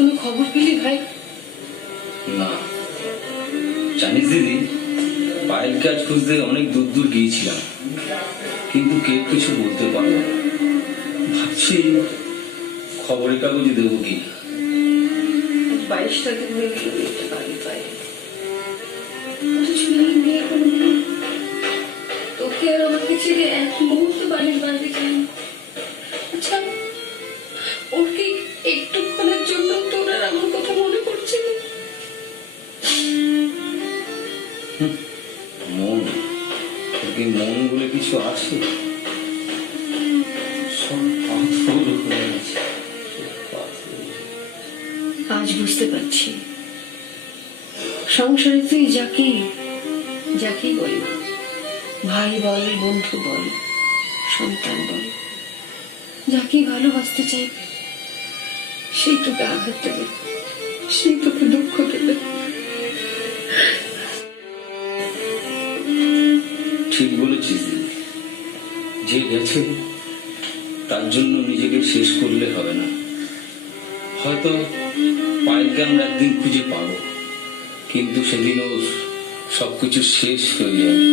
কোনো খবর পেলি ভাই? না জানিস দিদি, পায়েল কাজ খুঁজতে অনেক দূর দূর গিয়েছিলাম, কিন্তু কেউ কিছু বলতে পারল না। ভাবছি খবরের কাগজে দেবো কি। 22টা দিন হয়ে গেল দিতে পারি পাই, মেয়ে কোনো তোকে আর আমাকে ছেড়ে এক মুহূর্ত বাড়ির বাইরে যাই। আচ্ছা, ওর কি একটুক্ষণের জন্য তোর আর আমার কথা মনে পড়ছে না? মন, তোর কি মন বলে কিছু আছে? সব পাথর হয়ে আছে, সব পাথর। আজ বুঝতে পারছি, সংসারে তুই যাকেই বল না, ভাই বল, বন্ধু বল, সন্তান বল, যাকেই ভালোবাসতে চাইবে সেই তোকে আঘাত দেবে, সেই তোকে দুঃখ দেবে। ঠিক বলেছিস দিদি, যে গেছে তার জন্য নিজেকে শেষ করলে হবে না। হয়তো পায়েলকে আমরা একদিন খুঁজে পাবো, কিন্তু সেদিনও সবকিছু শেষ হয়ে যাবে।